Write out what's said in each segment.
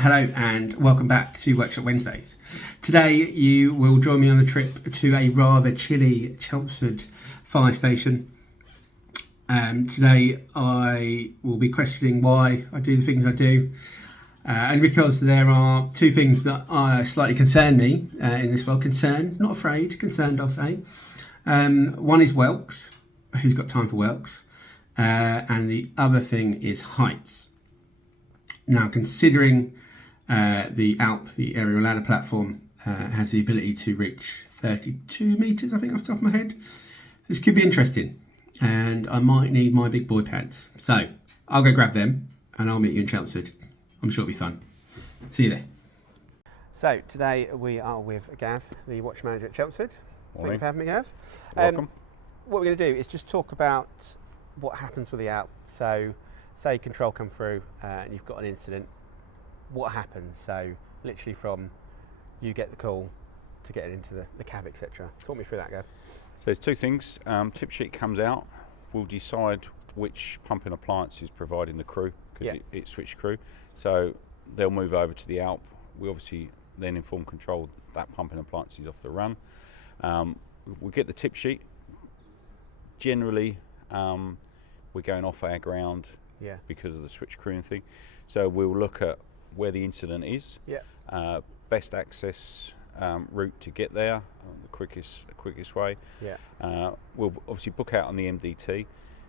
Hello and welcome back to Workshop Wednesdays. Today you will join me on a trip to a rather chilly Chelmsford fire station. Today I will be questioning why I do the things I do, and because there are two things that slightly concern me in this world. Not afraid, concerned I'll say. One is Welks, who's got time for Welks, and the other thing is heights. Now, considering the ALP, the aerial ladder platform, has the ability to reach 32 metres, I think, off the top of my head, this could be interesting, and I might need my big boy pads. So I'll go grab them and I'll meet you in Chelmsford. I'm sure it'll be fun. See you there. So today we are with Gav, the watch manager at Chelmsford. Thank you for having me, Gav. Welcome. What we're going to do is just talk about what happens with the ALP. So say control come through and you've got an incident. What happens? So literally from you get the call to get it into the cab, etc. Talk me through that, Gav. So there's two things. Tip sheet comes out. We'll decide which pumping appliance is providing the crew, because it's switched crew. So they'll move over to the ALP. We obviously then inform control that pumping appliance is off the run. We'll get the tip sheet. Generally, we're going off our ground because of the switch crewing thing. So we'll look at where the incident is, best access route to get there, the quickest way. We'll obviously book out on the MDT.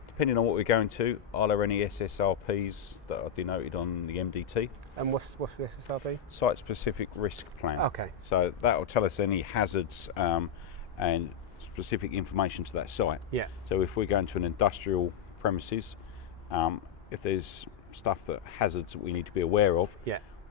Depending on what we're going to, are there any SSRPs that are denoted on the MDT? And what's the SSRP? Site-specific risk plan. Okay. So that will tell us any hazards and specific information to that site. So if we're going to an industrial premises, if there's stuff hazards that we need to be aware of,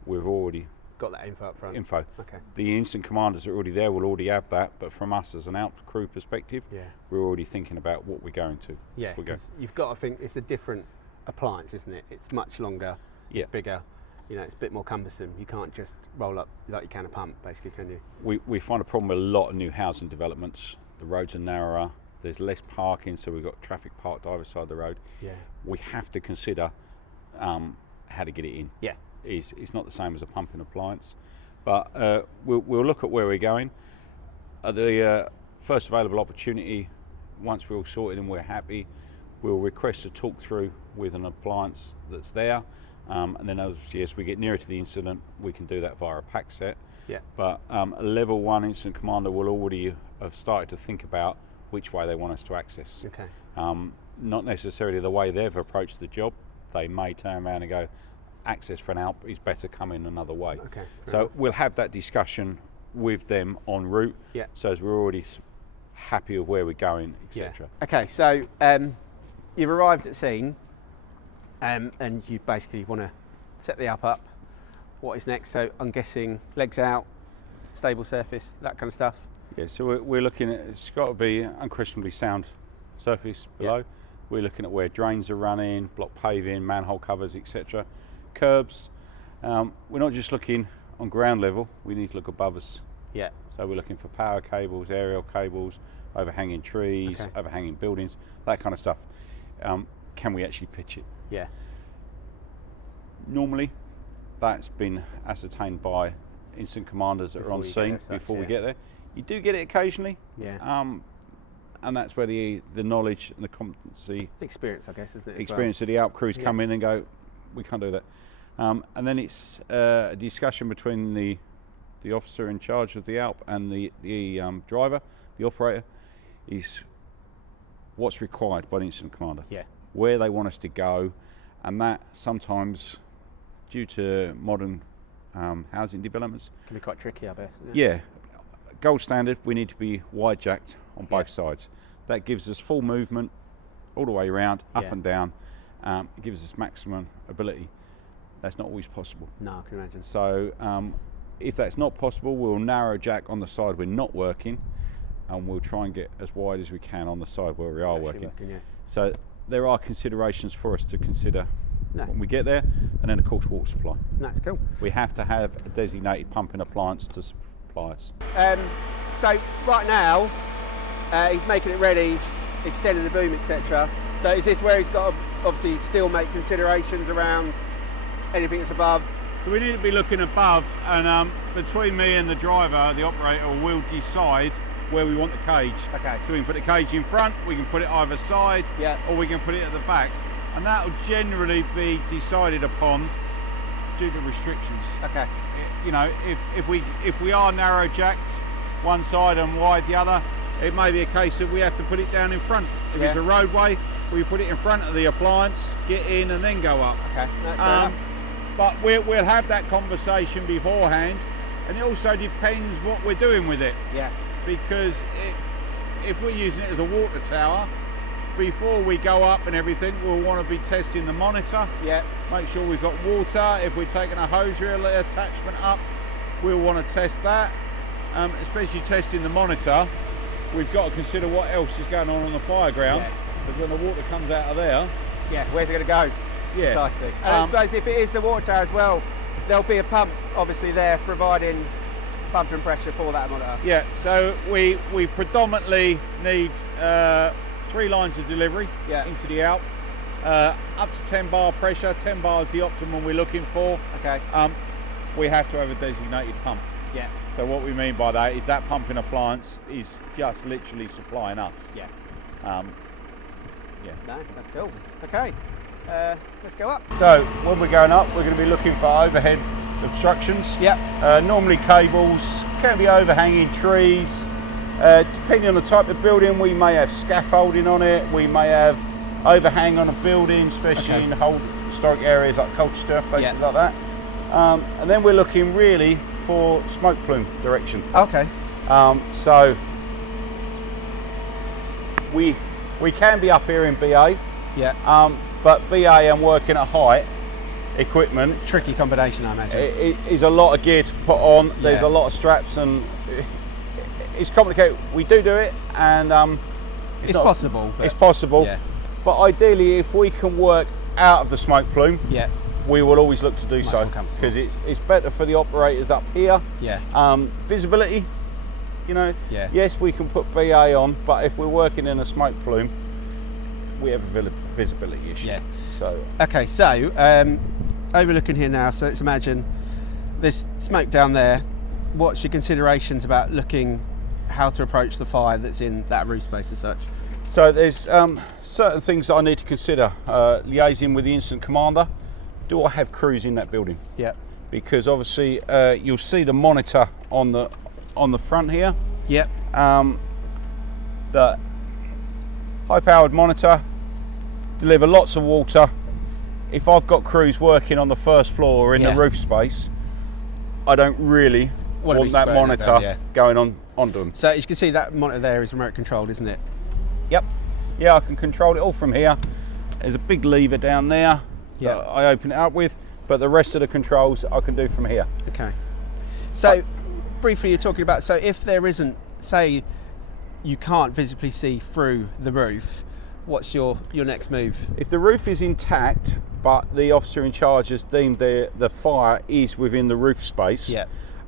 we've already got that info up front. Okay. The instant commanders are already there, will already have that, but from us as an ALP crew perspective, we're already thinking about what we're going to. You've got to think it's a different appliance, isn't it? It's much longer, it's bigger, it's a bit more cumbersome. You can't just roll up like you can a pump, basically, can you? We find a problem with a lot of new housing developments. The roads are narrower, there's less parking, so we've got traffic parked either side of the road. We have to consider how to get it in. It's not the same as a pumping appliance, but we'll look at where we're going. At the first available opportunity, once we're all sorted and we're happy, we'll request a talk through with an appliance that's there, and then as we get nearer to the incident, we can do that via a pack set. But a level 1 incident commander will already have started to think about which way they want us to access. Not necessarily the way they've approached the job. They may turn around and go, access for an ALP is better coming another way. So we'll have that discussion with them en route, so as we're already happy with where we're going, etc. Okay, so you've arrived at scene and you basically want to set the ALP up. What is next? So I'm guessing legs out, stable surface, that kind of stuff. So we're looking at, it's got to be unquestionably sound surface below. We're looking at where drains are running, block paving, manhole covers, etc. Curbs. We're not just looking on ground level, we need to look above us. So we're looking for power cables, aerial cables, overhanging trees, overhanging buildings, that kind of stuff. Can we actually pitch it? Normally, that's been ascertained by incident commanders that are on scene before we get there. You do get it occasionally, and that's where the knowledge and the competency, experience, I guess, isn't it? Experience of the ALP crews come in and go, we can't do that. And then it's a discussion between the officer in charge of the ALP and the driver, the operator, is what's required by the incident commander, where they want us to go, and that sometimes, due to modern housing developments, can be quite tricky, I guess. Gold standard, we need to be wide jacked on both sides. That gives us full movement all the way around, up and down. It gives us maximum ability. That's not always possible. No, I can imagine. So if that's not possible, we'll narrow jack on the side we're not working, and we'll try and get as wide as we can on the side where we are working. So there are considerations for us to consider when we get there, and then of course water supply. That's cool. We have to have a designated pumping appliance to supply us. So right now, he's making it ready, extending the boom, etc. So is this where he's got to obviously still make considerations around anything that's above So we need to be looking above, and between me and the driver, the operator will decide where we want the cage. Okay. So we can put the cage in front, we can put it either side, yeah, or we can put it at the back. And that will generally be decided upon due to restrictions. Okay. You know, if we are narrow jacked one side and wide the other, it may be a case of we have to put it down in front. If it's a roadway, we put it in front of the appliance, get in and then go up. Okay. But we'll have that conversation beforehand, and it also depends what we're doing with it. Yeah. Because if we're using it as a water tower, before we go up and everything, we'll want to be testing the monitor. Yeah. Make sure we've got water. If we're taking a hose reel attachment up, we'll want to test that. Especially testing the monitor, we've got to consider what else is going on the fire ground. Because when the water comes out of there, where's it going to go? Yeah. Precisely. And I suppose if it is the water tower as well, there'll be a pump obviously there providing pumping pressure for that monitor. Yeah. So we predominantly need 3 lines of delivery into the out, up to 10 bar pressure. 10 bar is the optimum we're looking for. Okay. We have to have a designated pump. Yeah. So what we mean by that is that pumping appliance is just literally supplying us. Yeah. Yeah. No, that's cool. Okay. Let's go up. So when we're going up, we're going to be looking for overhead obstructions. Yeah. Normally cables, can be overhanging trees. Depending on the type of building, we may have scaffolding on it, we may have overhang on a building, especially in old historic areas like Colchester, places like that. And then we're looking really for smoke plume direction. Okay. So we can be up here in BA, but BA and working at height equipment. Tricky combination, I imagine. It is a lot of gear to put on. There's a lot of straps and it's complicated. We do it, and it's possible. It's possible. Yeah. But ideally, if we can work out of the smoke plume, we will always look to do so because it's better for the operators up here. Yeah. Visibility, you know. Yeah. Yes, we can put BA on, but if we're working in a smoke plume, we have a visibility issue. Yeah. So. Okay. So overlooking here now. So let's imagine there's smoke down there. What's your considerations about looking how to approach the fire that's in that roof space as such? So there's certain things that I need to consider. Liaising with the incident commander. Do I have crews in that building? Yeah. Because obviously you'll see the monitor on the front here. Yeah. The high-powered monitor deliver lots of water. If I've got crews working on the first floor or in the roof space, I don't really want that monitor going onto them. So as you can see, that monitor there is remote controlled, isn't it? Yep. Yeah, I can control it all from here. There's a big lever down there that I open it up with, but the rest of the controls I can do from here. Okay. So briefly, you're talking about, so if there isn't, say, you can't visibly see through the roof, what's your next move? If the roof is intact, but the officer in charge has deemed the fire is within the roof space,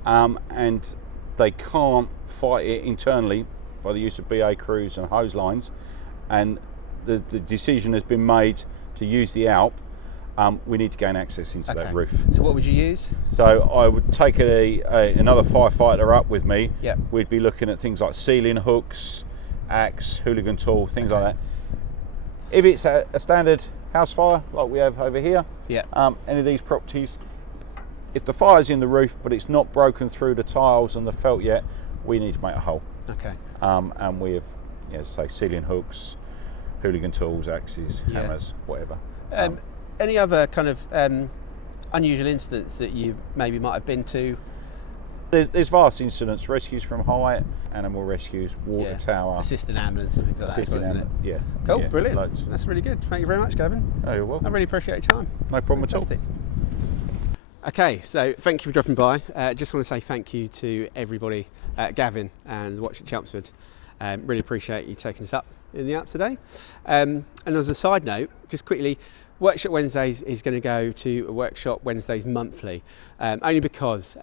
and they can't fight it internally by the use of BA crews and hose lines, and the decision has been made to use the ALP, we need to gain access into that roof. So what would you use? So I would take another firefighter up with me. Yeah. We'd be looking at things like ceiling hooks, axe, hooligan tool, things like that. If it's a standard house fire like we have over here, any of these properties, if the fire's in the roof but it's not broken through the tiles and the felt yet, we need to make a hole. Okay. And we have, say, ceiling hooks, hooligan tools, axes, hammers, whatever. Any other kind of unusual incidents that you maybe might have been to? There's vast incidents, rescues from height, animal rescues, water tower. Assisted ambulance and things like that, isn't it? Yeah. Cool, brilliant. Loads. That's really good. Thank you very much, Gavin. Oh, you're welcome. I really appreciate your time. No problem at all. Okay, so thank you for dropping by. Just want to say thank you to everybody, Gavin and Watch at Chelmsford. Really appreciate you taking us up in the app today. And as a side note, just quickly, Workshop Wednesdays is going to go to a Workshop Wednesdays monthly, only because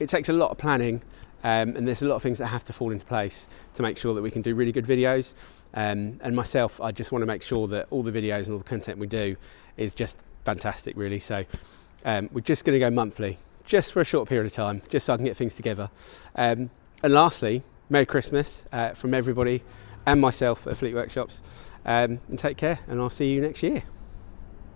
it takes a lot of planning and there's a lot of things that have to fall into place to make sure that we can do really good videos. And myself, I just want to make sure that all the videos and all the content we do is just fantastic, really. So we're just going to go monthly. just for a short period of time, just so I can get things together. And lastly, Merry Christmas from everybody and myself at Fleet Workshops, and take care, and I'll see you next year.